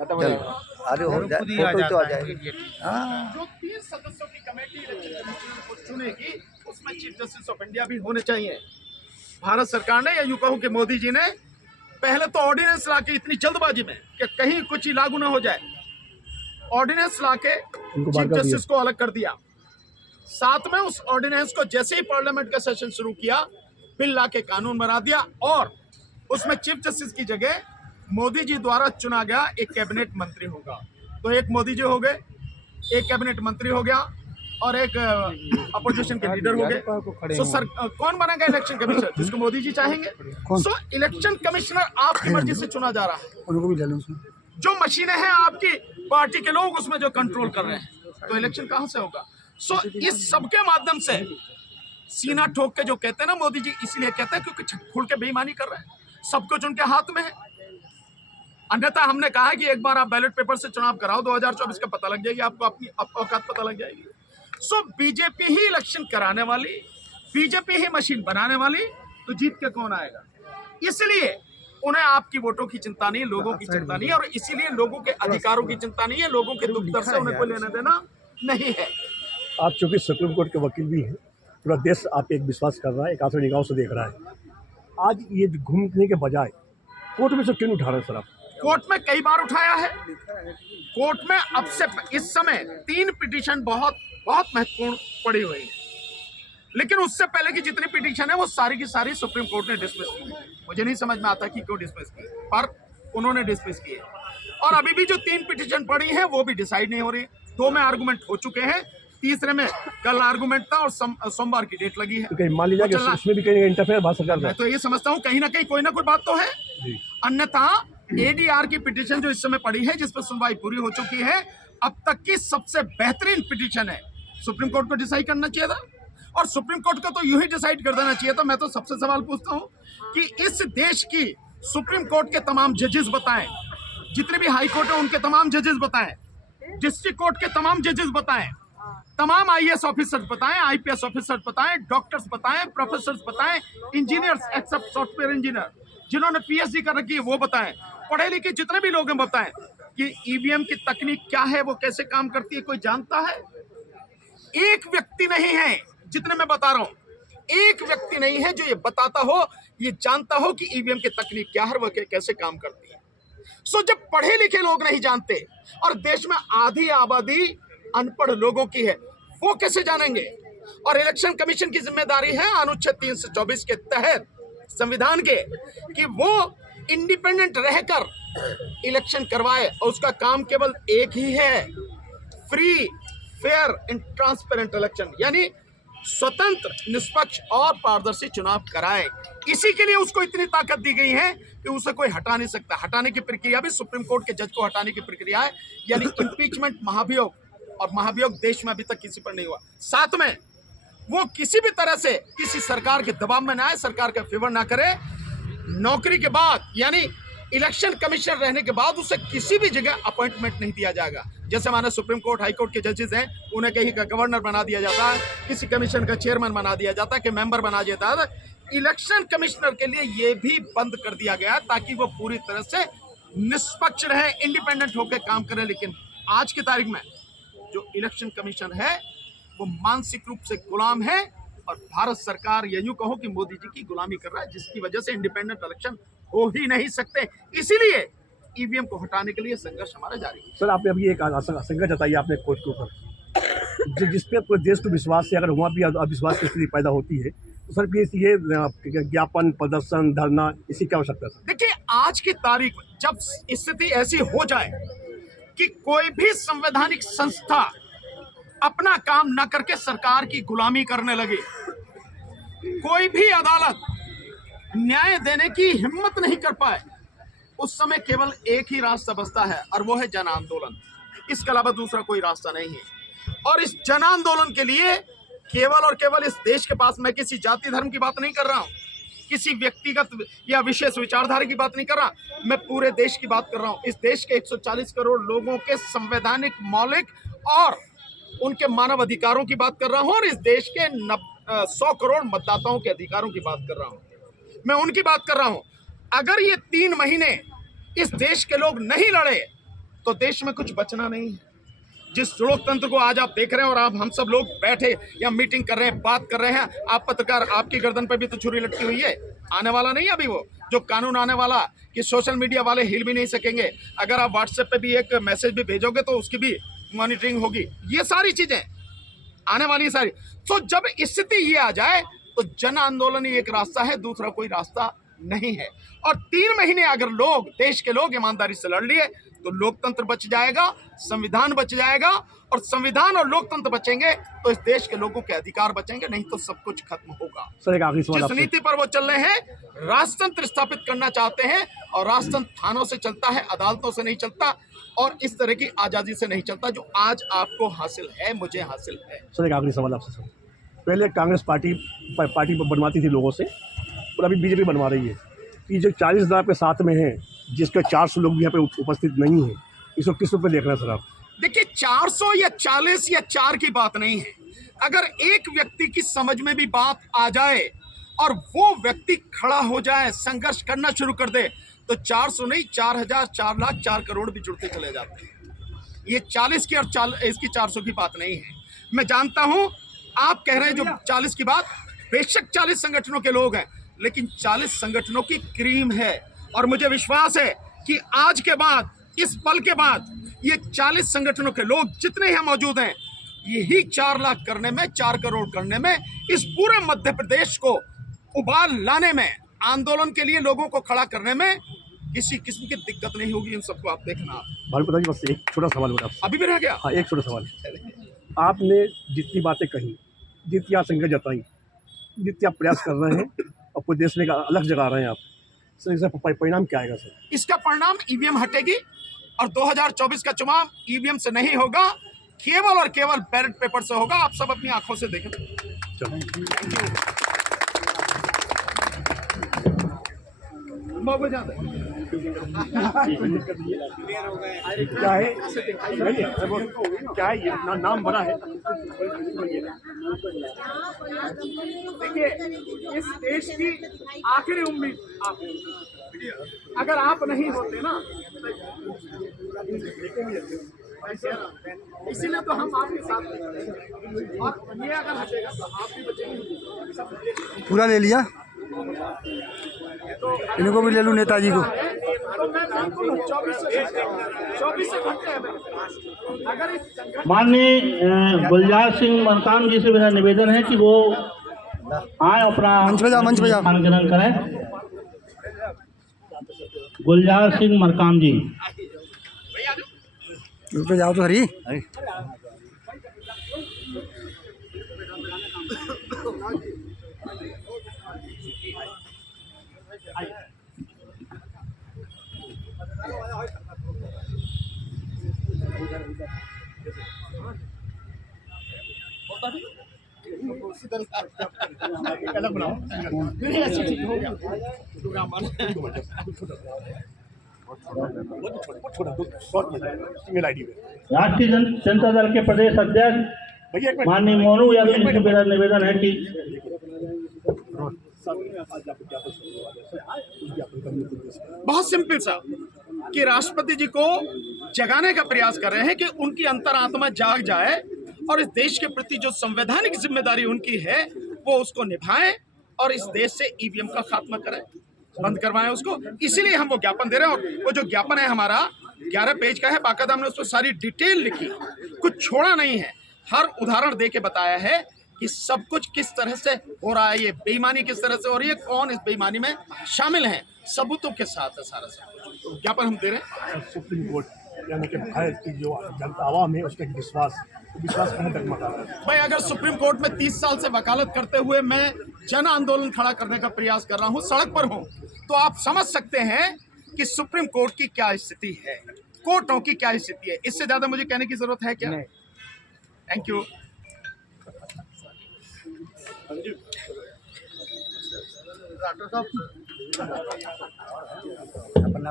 अरे हो जाए, फोटो तो आ जाएगी। हाँ, जो 3 सदस्यों की कमेटी इलेक्शन कमीशन को चुनेगी उसमें चीफ जस्टिस ऑफ इंडिया भी होने चाहिए। भारत सरकार ने या यूं कहूं कि मोदी जी ने पहले तो ऑर्डिनेंस लाके इतनी जल्दबाजी में कि कहीं कुछ ही लागू ना हो जाए, ऑर्डिनेंस लाके चीफ जस्टिस को अलग कर दिया। साथ में उस ऑर्डिनेंस को जैसे ही पार्लियामेंट का सेशन शुरू किया, बिल लाके कानून बना दिया और उसमें चीफ जस्टिस की जगह मोदी जी द्वारा चुना गया एक कैबिनेट मंत्री होगा। तो एक मोदी जी हो गए, एक कैबिनेट मंत्री हो गया और एक अपोजिशन के लीडर हो गए। सो सर कौन बनेगा इलेक्शन कमिश्नर? जिसको मोदी जी चाहेंगे। सो इलेक्शन कमिश्नर आपकी मर्जी से चुना जा रहा है। उनको भी ले लो उसमें। जो मशीनें हैं आपकी पार्टी के लोग उसमें जो कंट्रोल कर रहे हैं, तो इलेक्शन कहां से होगा? सो इस सबके माध्यम से सीना ठोक के जो कहते हैं ना मोदी जी, इसलिए कहते हैं क्योंकि खुल के बेईमानी कर रहे हैं, सब कुछ उनके हाथ में है। अन्यथा हमने कहा है कि एक बार आप बैलेट पेपर से चुनाव कराओ, 2024 का पता लग जाएगी आपको, अपनी औकात पता लग जाएगी। सो बीजेपी ही इलेक्शन कराने वाली, बीजेपी ही मशीन बनाने वाली, तो जीत के कौन आएगा? इसलिए उन्हें आपकी वोटों की चिंता नहीं, लोगों की चिंता नहीं है, और इसीलिए लोगों के अधिकारों की चिंता नहीं है, लोगों के दुख दर्द से उन्हें कोई लेना देना नहीं है। आप चूंकि सुप्रीम कोर्ट के वकील भी हैं, पूरा देश आप एक विश्वास कर रहा है, एक आंसू निगाहों से देख रहा है। आज ये घूमने के बजाय कोर्ट में से क्यों उठा रहे हैं सर आप? कोर्ट में कई बार उठाया है। कोर्ट में अब से इस समय 3 पिटीशन बहुत महत्वपूर्ण पड़ी हुई है, लेकिन उससे पहले की जितनी पिटीशन है वो सारी की सारी सुप्रीम कोर्ट ने डिसमिस की। मुझे नहीं समझ में आता कि क्यों डिसमिस की, पर उन्होंने डिसमिस की है। और अभी भी जो 3 पिटीशन पड़ी हैं वो भी डिसाइड नहीं हो रही। 2 में आर्गुमेंट हो चुके हैं, तीसरे में कल आर्गुमेंट था और सोमवार की डेट लगी है। तो मान लीजिए कि उसमें भी कहीं इंटरफेयर भारत सरकार मैं तो ये समझता हूँ कहीं ना कहीं कोई ना कोई बात तो है। अन्यथा एडीआर की पिटीशन जो इस समय पड़ी है, जिस पर सुनवाई पूरी हो चुकी है, अब तक की सबसे बेहतरीन पिटीशन है। सुप्रीम कोर्ट को डिसाइड करना चाहिए था, और सुप्रीम कोर्ट को तो यूं ही डिसाइड कर देना चाहिए था। मैं तो सबसे सवाल पूछता हूं कि इस देश की सुप्रीम कोर्ट के तमाम जजेस बताएं, जितने भी हाई कोर्ट है उनके तमाम जजेस बताएं, डिस्ट्रिक्ट कोर्ट के तमाम जजेस बताएं, तमाम आईएएस ऑफिसर्स बताएं, आईपीएस ऑफिसर्स बताएं, डॉक्टर्स बताएं, प्रोफेसर्स बताएं, इंजीनियर्स एक्सेप्ट सॉफ्टवेयर इंजीनियर जिन्होंने पीएचडी कर रखी है वो बताएं, पढ़े लिखे जितने भी लोग हैं बताएं कि ईवीएम की तकनीक क्या है, वो कैसे काम करती है, कोई जानता है? एक व्यक्ति नहीं है, जितने मैं बता रहा हूं, एक व्यक्ति नहीं है जो ये बताता हो, ये जानता हो कि ईवीएम की तकनीक क्या है, वो कैसे काम करती है। सो जब पढ़े लिखे लोग नहीं जानते और देश में आधी आबादी अनपढ़ लोगों की है, वो कैसे जानेंगे? और इलेक्शन कमीशन की जिम्मेदारी है अनुच्छेद 324 के तहत संविधान के कि वो इंडिपेंडेंट रहकर इलेक्शन करवाए, और उसका काम केवल एक ही है, free fair and transparent election, यानी स्वतंत्र, निष्पक्ष और पारदर्शी चुनाव कराए। इसी के लिए उसको इतनी ताकत दी गई है कि उसे कोई हटा नहीं सकता। हटाने की प्रक्रिया भी सुप्रीम कोर्ट के जज को हटाने की प्रक्रिया है, यानी इंपीचमेंट महाभियोग, और महाभियोग देश में अभी तक किसी पर नहीं हुआ। साथ में वो किसी भी तरह से किसी सरकार के दबाव में ना आए, सरकार का फेवर ना करे। नौकरी के बाद यानी इलेक्शन कमिश्नर रहने के बाद उसे किसी भी जगह अपॉइंटमेंट नहीं दिया जाएगा। जैसे माने सुप्रीम कोर्ट, हाई कोर्ट के जजेस हैं, उन्हें कहीं का गवर्नर बना दिया जाता है, किसी कमीशन का चेयरमैन बना दिया जाता है, कि मेंबर बना दिया जाता है। इलेक्शन कमिश्नर के लिए ये भी बंद कर दिया गया है ताकि वो पूरी तरह से निष्पक्ष रहे, इंडिपेंडेंट होकर काम करे। लेकिन आज की तारीख में जो इलेक्शन कमीशन है वो मानसिक रूप से गुलाम है, और भारत सरकार या यूं कहो कि मोदी जी की गुलामी कर रहा है, जिसकी वजह से इंडिपेंडेंट इलेक्शन हो ही नहीं सकते। इसीलिए ईवीएम को हटाने के लिए संघर्ष हमारा जारी है। सर आपने अभी एक आशंका जताई आपने कोर्ट के ऊपर, जिसपे पूरे देश को विश्वास है, अगर वहाँ भी अविश्वास की स्थिति पैदा होती है तो सर ये ज्ञापन, प्रदर्शन, धरना, इसी की आवश्यकता है? देखिए, आज की तारीख में जब स्थिति ऐसी हो जाए कि कोई भी संवैधानिक संस्था अपना काम न करके सरकार की गुलामी करने लगे, कोई भी अदालत न्याय देने की हिम्मत नहीं कर पाए, उस समय केवल एक ही रास्ता बचता है, और वो है जन आंदोलन। इसके अलावा दूसरा कोई रास्ता नहीं है। और इस जन आंदोलन के लिए केवल और केवल इस देश के पास, मैं किसी जाति धर्म की बात नहीं कर रहा हूं, किसी व्यक्तिगत या विशेष विचारधारा की बात नहीं कर रहा, मैं पूरे देश की बात कर रहा हूं। इस देश के 140 करोड़ लोगों के संवैधानिक, मौलिक और उनके मानव अधिकारों की बात कर रहा हूं, और इस देश के 100 करोड़ मतदाताओं के अधिकारों की बात कर रहा हूं। मैं उनकी बात कर रहा हूं। अगर ये 3 महीने इस देश के लोग नहीं लड़े तो देश में कुछ बचना नहीं है। जिस लोकतंत्र को आज आप देख रहे हैं और आप हम सब लोग बैठे या मीटिंग कर रहे हैं, बात कर रहे हैं, आप पत्रकार, आपकी गर्दन पे भी तो छुरी लटकी हुई है। आने वाला नहीं है अभी वो जो कानून आने वाला कि सोशल मीडिया वाले हिल भी नहीं सकेंगे। अगर आप व्हाट्सएप पे भी एक मैसेज भी भेजोगे तो उसकी भी मॉनिटरिंग होगी। ये सारी चीजें आने वाली है सारी। तो जब स्थिति ये आ जाए तो जन आंदोलन ही एक रास्ता है, दूसरा कोई रास्ता नहीं है। और 3 महीने अगर लोग, देश के लोग ईमानदारी से लड़ लिए तो लोकतंत्र बच जाएगा, संविधान बच जाएगा। और संविधान और लोकतंत्र बचेंगे तो इस देश के लोगों के अधिकार बचेंगे, नहीं तो सब कुछ खत्म होगा। सर एक आखिरी सवाल जिस आपसे। नीति पर वो चल रहे हैं, राजतंत्र स्थापित करना चाहते हैं, और राजतंत्र थानों से चलता है, अदालतों से नहीं चलता, और इस तरह की आजादी से नहीं चलता जो आज आपको हासिल है, मुझे हासिल है। सर एक आखिरी सवाल आपसे। सर पहले कांग्रेस पार्टी बनवाती थी लोगों से, और अभी बीजेपी बनवा रही है। ये जो 40,000 के साथ में है, जिसके 400 लोग भी यहाँ पे उपस्थित नहीं है, इसको किस रूप में देख रहे हैं सर आप? देखिए, 400 या 40 या 4 की बात नहीं है। अगर एक व्यक्ति की समझ में भी बात आ जाए और वो व्यक्ति खड़ा हो जाए, संघर्ष करना शुरू कर दे, तो 400 नहीं, 4,000, 4 लाख, 4 करोड़ भी जुड़ते चले जाते हैं। ये 40 की और इसकी 400 की बात नहीं है। मैं जानता हूं आप कह रहे हैं जो 40 की बात, बेशक 40 संगठनों के लोग हैं, लेकिन 40 संगठनों की क्रीम है। और मुझे विश्वास है कि आज के बाद, इस पल के बाद, ये 40 संगठनों के लोग जितने यहाँ मौजूद हैं, यही 4 लाख करने में, 4 करोड़ करने में, इस पूरे मध्य प्रदेश को उबाल लाने में, आंदोलन के लिए लोगों को खड़ा करने में किसी किस्म की दिक्कत नहीं होगी। इन सबको आप देखना। भानु जी, बस एक छोटा सवाल मेरा आपसे। अभी भी रह गया। हाँ, एक छोटा सवाल। आपने जितनी बातें कही, जितनी आप संघर्ष जताई, जितने आप प्रयास कर रहे हैं और पूरे देश में एक अलग जगह रहे हैं आप, सर इसका परिणाम क्या आएगा सर? इसका परिणाम ईवीएम हटेगी और 2024 का चुनाव ईवीएम से नहीं होगा, केवल और केवल बैलेट पेपर से होगा। आप सब अपनी आंखों से देखें। क्या है क्या है ये नाम बड़ा है। देखिए, इस देश की आखिरी उम्मीद आप, अगर आप नहीं होते ना, इसीलिए तो हम आपके साथ हैं। और ये अगर हटेगा तो आप भी बचेंगे। पूरा ले लिया, इनको भी ले लूँ, नेताजी को। तो मैं 24 घंटे अगर इस संगठन माननीय गुलजार सिंह मरकाम जी से मेरा निवेदन है कि वो आए अपना मंच पे जाओ। स्थान ग्रहण करें। गुलजार सिंह मरकाम जी। उस पे जाओ तो हरी। राष्ट्रीय जनता दल के प्रदेश अध्यक्ष माननीय मोनू यादव जी से मेरा निवेदन है कि बहुत सिंपल सा कि राष्ट्रपति जी को जगाने का प्रयास कर रहे हैं कि उनकी अंतरात्मा जाग जाए और इस देश के प्रति जो संवैधानिक जिम्मेदारी उनकी है वो उसको निभाएं और इस देश से ईवीएम का खात्मा करें, बंद करवाएं उसको। इसीलिए हम वो ज्ञापन दे रहे हैं। और वो जो ज्ञापन है हमारा 11 पेज का है, बाकायदा हमने उस पर सारी डिटेल लिखी, कुछ छोड़ा नहीं है। हर उदाहरण दे के बताया है कि सब कुछ किस तरह से हो रहा है, ये बेईमानी किस तरह से हो रही है, कौन इस बेईमानी में शामिल है, सबूतों के साथ है सारा सब ज्ञापन हम दे रहे हैं। सुप्रीम कोर्ट यानी कि भारत की जो जनता आवाम है उसका विश्वास कहाँ तक मका रहा है? भाई, अगर सुप्रीम कोर्ट में 30 साल से वकालत करते हुए मैं जन आंदोलन खड़ा करने का प्रयास कर रहा हूं, सड़क पर हूं, तो आप समझ सकते हैं कि सुप्रीम कोर्ट की क्या स्थिति है, कोर्टों की क्या स्थिति है। इससे ज्यादा मुझे कहने की जरूरत है क्या? Thank you.